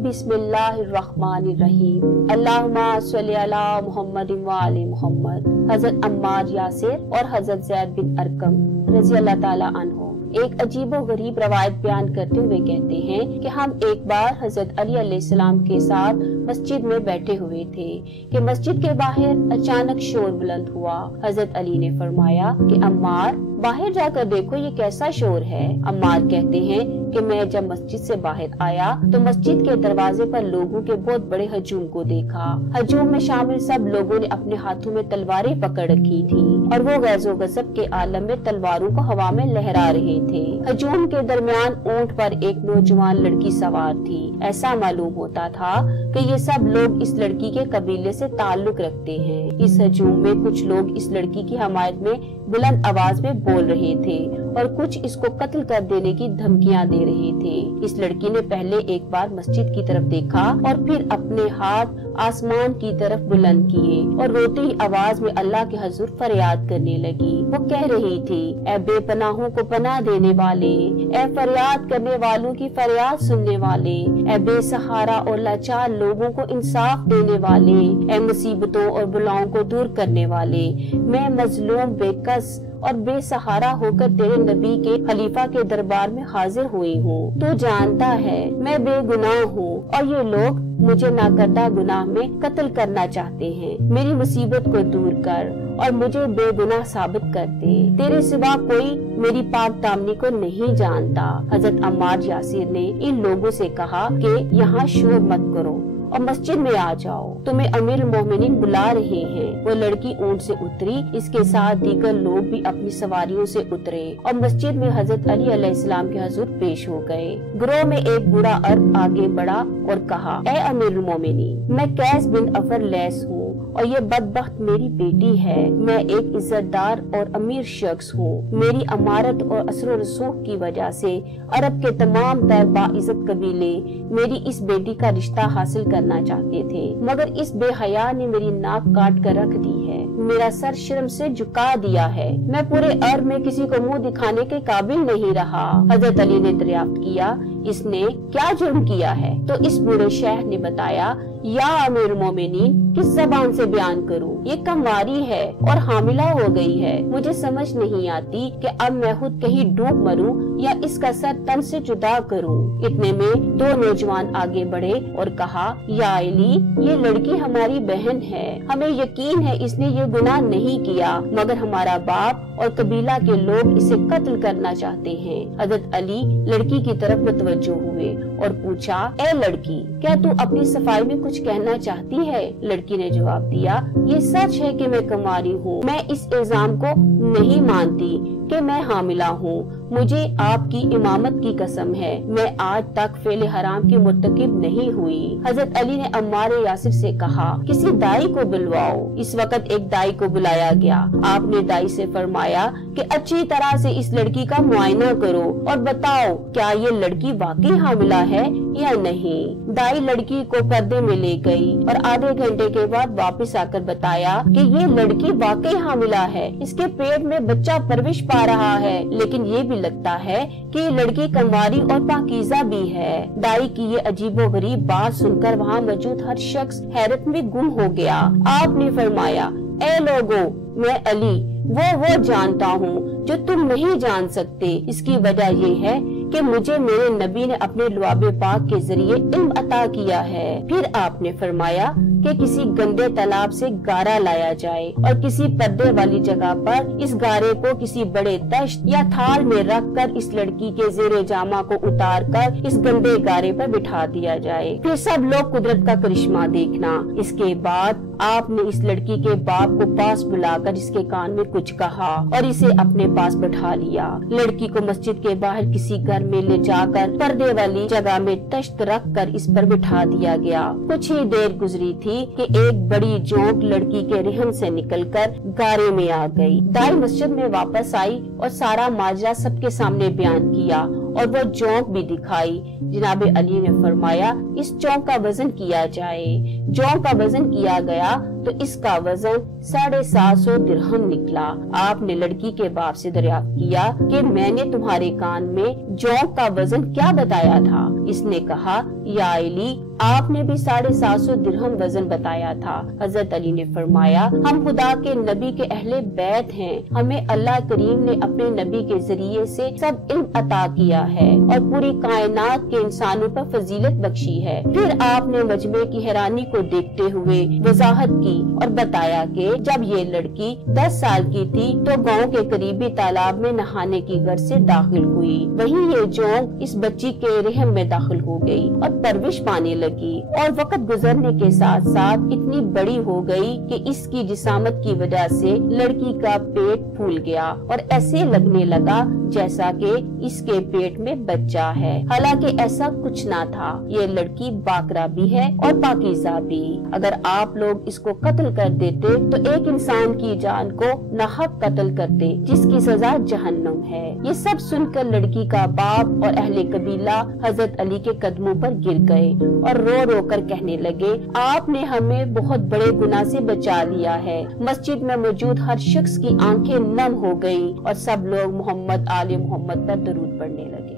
बिस्मिल्लाहिर्रहमानिर्रहीम। अल्लाहुम्मा सल्ली अला मुहम्मद व आले मुहम्मद। हजरत अम्मार यासिर और हजरत ज़ैद बिन अरकम रज़ी अल्लाह ताला अन्हो एक अजीबो गरीब रवायत बयान करते हुए कहते हैं कि हम एक बार हजरत अली अलैहिस्सलाम के साथ मस्जिद में बैठे हुए थे कि मस्जिद के बाहर अचानक शोर बुलंद हुआ। हजरत अली ने फरमाया कि अम्मार बाहर जाकर देखो ये कैसा शोर है। अम्मार कहते हैं कि मैं जब मस्जिद से बाहर आया तो मस्जिद के दरवाजे पर लोगों के बहुत बड़े हजूम को देखा। हजूम में शामिल सब लोगों ने अपने हाथों में तलवारें पकड़ रखी थी और वो गैज़ो गज़ब के आलम में तलवारों को हवा में लहरा रहे थे। हजूम के दरमियान ऊंट पर एक नौजवान लड़की सवार थी। ऐसा मालूम होता था कि ये सब लोग इस लड़की के कबीले से ताल्लुक रखते हैं। इस हजूम में कुछ लोग इस लड़की की हमायत में बुलंद आवाज में बोल रहे थे और कुछ इसको कत्ल कर देने की धमकियां दे रहे थे। इस लड़की ने पहले एक बार मस्जिद की तरफ देखा और फिर अपने हाथ आसमान की तरफ बुलंद किए और रोती आवाज में अल्लाह के हुजूर फरियाद करने लगी। वो कह रही थी, ऐ बेपनाहों को पनाह देने वाले, ऐ फरियाद करने वालों की फरियाद सुनने वाले, ऐ बेसहारा और लाचार लोगों को इंसाफ देने वाले, ऐ मुसीबतों और बुलाओं को दूर करने वाले, मैं मजलूम बेकस और बेसहारा होकर तेरे नबी के खलीफा के दरबार में हाजिर हुई हूँ। तू जानता है मैं बेगुनाह हूँ और ये लोग मुझे नाकर्दा गुनाह में कत्ल करना चाहते हैं। मेरी मुसीबत को दूर कर और मुझे बेगुनाह साबित कर दे। तेरे सिवा कोई मेरी पाक दामनी को नहीं जानता। हजरत अम्मार यासिर ने इन लोगों से कहा कि यहाँ शोर मत करो और मस्जिद में आ जाओ, तुम्हें अमीर मोमिनीन बुला रहे हैं। वो लड़की ऊंट से उतरी, इसके साथ दीगर लोग भी अपनी सवारियों से उतरे और मस्जिद में हजरत अली अलैहिस्सलाम के हुजूर पेश हो गए। ग्रोह में एक बूढ़ा अरब आगे बढ़ा और कहा, ए अमीर मोमिनीन, मैं कैस बिन अफर लैस हूँ और ये बदबख्त मेरी बेटी है। मैं एक इज्जतदार और अमीर शख्स हूँ। मेरी अमारत और असर रसूख की वजह से अरब के तमाम तर बाइज्जत कबीले मेरी इस बेटी का रिश्ता हासिल करना चाहते थे, मगर इस बेहया ने मेरी नाक काट कर रख दी है, मेरा सर शर्म से झुका दिया है। मैं पूरे अरब में किसी को मुंह दिखाने के काबिल नहीं रहा। हजरत अली ने दरियाफ्त किया, इसने क्या जुर्म किया है? तो इस बूढ़े शहर ने बताया, या अमीर मोमिनीन, किस जबान से बयान करूं? ये कमवारी है और हामिला हो गई है। मुझे समझ नहीं आती कि अब मैं खुद कहीं डूब मरूं या इसका सर तन से जुदा करूं। इतने में दो नौजवान आगे बढ़े और कहा, या अली, ये लड़की हमारी बहन है। हमें यकीन है इसने ये गुनाह नहीं किया, मगर हमारा बाप और कबीला के लोग इसे कत्ल करना चाहते हैं। हजरत अली लड़की की तरफ मुतवज्जो हुए और पूछा, ए लड़की, क्या तू अपनी सफाई में कुछ कहना चाहती है? लड़की ने जवाब दिया, ये सच है कि मैं कुंवारी हूँ। मैं इस इल्जाम को नहीं मानती कि मैं हामिला हूँ। मुझे आपकी इमामत की कसम है, मैं आज तक फेल हराम की मुर्तकिब नहीं हुई। हजरत अली ने अम्मार यासिर से कहा, किसी दाई को बुलवाओ। इस वक्त एक दाई को बुलाया गया। आपने दाई से फरमाया कि अच्छी तरह से इस लड़की का मुआयना करो और बताओ क्या ये लड़की वाकई हामिला है या नहीं। दाई लड़की को पर्दे में ले गई और आधे घंटे के बाद वापस आकर बताया कि ये लड़की वाकई हामिला है, इसके पेट में बच्चा परवरिश पा रहा है, लेकिन ये भी लगता है कि ये लड़की कंवारी और पाकीज़ा भी है। दाई की ये अजीबो गरीब बात सुनकर वहाँ मौजूद हर शख्स हैरत में गुम हो गया। आपने फरमाया, ए लोगो, मैं अली वो जानता हूँ जो तुम नहीं जान सकते। इसकी वजह ये है कि मुझे मेरे नबी ने अपने लुआबे पाक के जरिए इल्म अता किया है। फिर आपने फरमाया कि किसी गंदे तालाब से गारा लाया जाए और किसी पर्दे वाली जगह पर इस गारे को किसी बड़े तश्त या थाल में रख कर इस लड़की के जेरे जामा को उतार कर इस गंदे गारे पर बिठा दिया जाए। फिर सब लोग कुदरत का करिश्मा देखना। इसके बाद आपने इस लड़की के बाप को पास बुलाकर इसके कान में कुछ कहा और इसे अपने पास बैठा लिया। लड़की को मस्जिद के बाहर किसी घर में ले जाकर पर्दे वाली जगह में तश्त रख कर इस पर बिठा दिया गया। कुछ ही देर गुजरी थी कि एक बड़ी जोंक लड़की के रहन से निकलकर गारे में आ गई। दाई मस्जिद में वापस आई और सारा माजरा सबके सामने बयान किया और वो जोंक भी दिखाई। जनाबे अली ने फरमाया, इस जोंक का वजन किया जाए। जोंक का वजन किया गया तो इसका वजन 750 दिरहम निकला। आपने लड़की के बाप से दरियाफ्त किया कि मैंने तुम्हारे कान में जौ का वजन क्या बताया था? इसने कहा, या अली, आपने भी 750 दिरहम वजन बताया था। हजरत अली ने फरमाया, हम खुदा के नबी के अहले बैत हैं, हमें अल्लाह करीम ने अपने नबी के जरिए से सब इल्म अता किया है और पूरी कायनात के इंसानों पर फजीलत बख्शी है। फिर आपने मजमे की हैरानी को देखते हुए वजाहत की और बताया कि जब ये लड़की 10 साल की थी तो गांव के करीबी तालाब में नहाने की गर्ज से दाखिल हुई। वहीं ये जोंक इस बच्ची के रहम में दाखिल हो गई और परवरिश पाने लगी और वक्त गुजरने के साथ साथ इतनी बड़ी हो गई कि इसकी जिसामत की वजह से लड़की का पेट फूल गया और ऐसे लगने लगा जैसा कि इसके पेट में बच्चा है। हालांकि ऐसा कुछ ना था। ये लड़की बाकरा भी है और पाकीज़ा भी। अगर आप लोग इसको कत्ल कर देते तो एक इंसान की जान को नाहक कत्ल करते, जिसकी सजा जहन्नम है। ये सब सुनकर लड़की का बाप और अहले कबीला हजरत अली के कदमों पर गिर गए और रो रो कर कहने लगे, आपने हमें बहुत बड़े गुनाह से बचा लिया है। मस्जिद में मौजूद हर शख्स की आंखें नम हो गयी और सब लोग मोहम्मद आले मोहम्मद पर दरूद पढ़ने लगे।